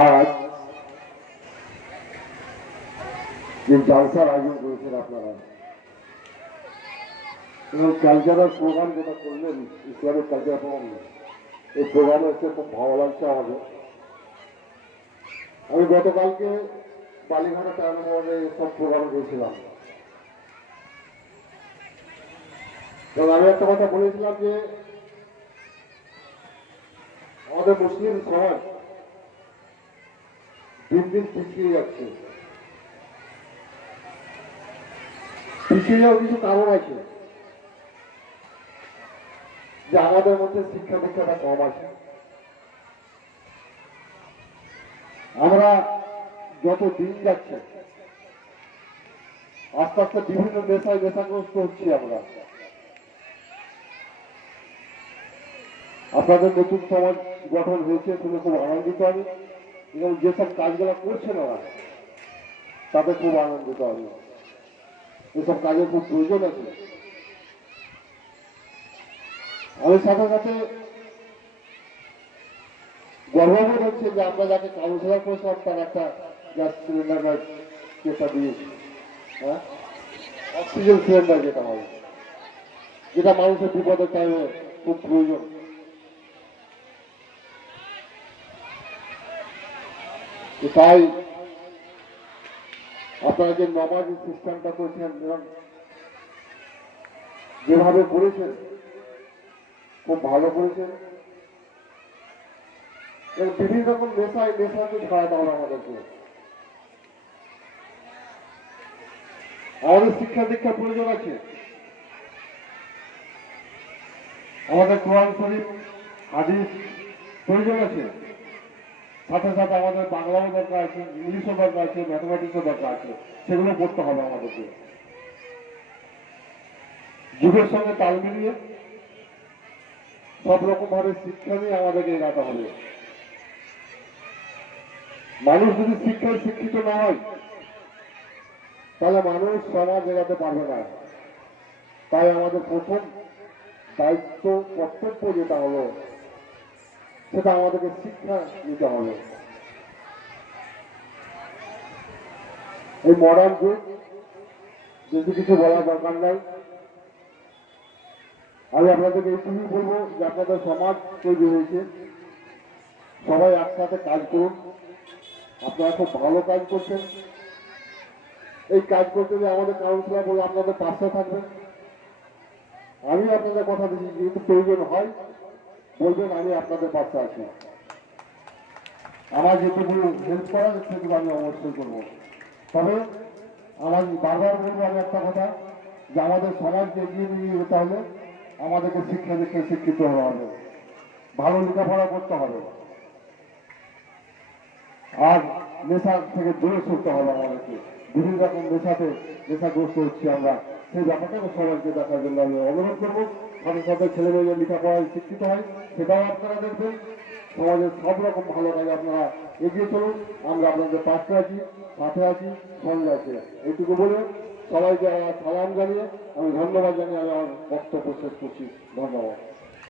আজ যে জালসার আয়োজন করেছেন আপনারা এবং কালচারাল প্রোগ্রাম যেটা করলেন, ইসলামিক কালচারাল প্রোগ্রাম, এই প্রোগ্রামে এসে খুব ভালো লাগছে আমাদের। আমি গতকালকে বালিঘাটা টাউনে সব প্রোগ্রামে গিয়েছিলাম এবং আমি একটা কথা বলেছিলাম যে আমাদের মুসলিম সমাজ দিন দিন পিছিয়ে যাচ্ছে। পিছিয়ে যাওয়ার কিছু কারণ আছে, যে আমাদের মধ্যে শিক্ষা দীক্ষাটা কম আছে। আমরা যত দিন যাচ্ছে আস্তে আস্তে বিভিন্ন নেশাগ্রস্ত হচ্ছি আমরা। আপনাদের নতুন সমাজ গঠন হয়েছে শুনে খুব আনন্দিত আমি, এবং যেসব কাজগুলো করছেন ওরা তাতে খুব আনন্দিত আমি। এসব কাজের খুব প্রয়োজন আছে। আমি সাথে সাথে গর্ববোধ হচ্ছে যে আমরা যাকে কাউন্সিলর করেছিলাম তার একটা গ্যাস সিলিন্ডার বা যেটা দিয়েছি, হ্যাঁ, অক্সিজেন সিলিন্ডার যেটা হবে, যেটা মানুষের বিপদের টাইমে খুব প্রয়োজন। তাই আপনারা যে নমাজি সিস্টেমটা করেছেন এবং যেভাবে করেছেন খুব ভালো করেছেন। বিভিন্ন রকম নেশাকে ছড়াতে হবে আমাদেরকে। আমাদের শিক্ষা দীক্ষার প্রয়োজন আছে। আমাদের কোরআন শরীফ হাদিস প্রয়োজন আছে। সাথে সাথে আমাদের বাংলাও দরকার আছে, ইংলিশও দরকার আছে, ম্যাথমেটিক্সও দরকার আছে। সেগুলো পড়তে হবে আমাদেরকে। যুগের সঙ্গে তাল মিলিয়ে সব রকম ভাবে শিক্ষা নিয়ে আমাদেরকে এগাতে হবে। মানুষ যদি শিক্ষায় শিক্ষিত না হয় তাহলে মানুষ সমাজ এগাতে পারবে না। তাই আমাদের প্রথম দায়িত্ব কর্তব্য যেটা হলো সেটা আমাদেরকে শিক্ষা নিতে হবে। এই মডার্ন যুগ, যদি কিছু বলার দরকার নাই। আমি আপনাদেরকে এইটুকুই বলবো যে আপনাদের সমাজ তৈরি হয়েছে, সবাই একসাথে কাজ করুন। আপনারা খুব ভালো কাজ করছেন। এই কাজ করতে গিয়ে আমাদের কাউন্সিলর বলে আপনাদের পাশে থাকবেন। আমি আপনাদের কথা দিচ্ছি, যেহেতু প্রয়োজন হয় বলবেন, আমি আপনাদের পাশে আছি। আমার যেটুকু হেল্প করার সেটুকু আমি অবশ্যই করবো। তবে আমার বারবার বলবো আমি একটা কথা, যে আমাদের সমাজকে এগিয়ে নিয়ে যেতে হলে আমাদেরকে শিক্ষা দীক্ষায় শিক্ষিত হতে হবে, ভালো লেখাপড়া করতে হবে, আর নেশা থেকে দূরে সরতে হবে আমাদেরকে। বিভিন্ন রকম নেশাগ্রস্ত হচ্ছি আমরা, সেই ব্যাপারটা সবাইকে দেখার জন্য আমি অনুরোধ করবো। সাথে সাথে ছেলে মেয়েদের লেখাপড়ায় শিক্ষিত হয় সেটাও আপনারা দেখবেন। সমাজের সব রকম ভালো কাজে আপনারা এগিয়ে চলুন। আমরা আপনাদের পাশে আছি, সাথে আছি, সঙ্গে আছি। এইটুকু বলে সবাইকে সালাম জানিয়ে আমি ধন্যবাদ জানিয়ে আমি আমার বক্তব্য শেষ করছি। ধন্যবাদ।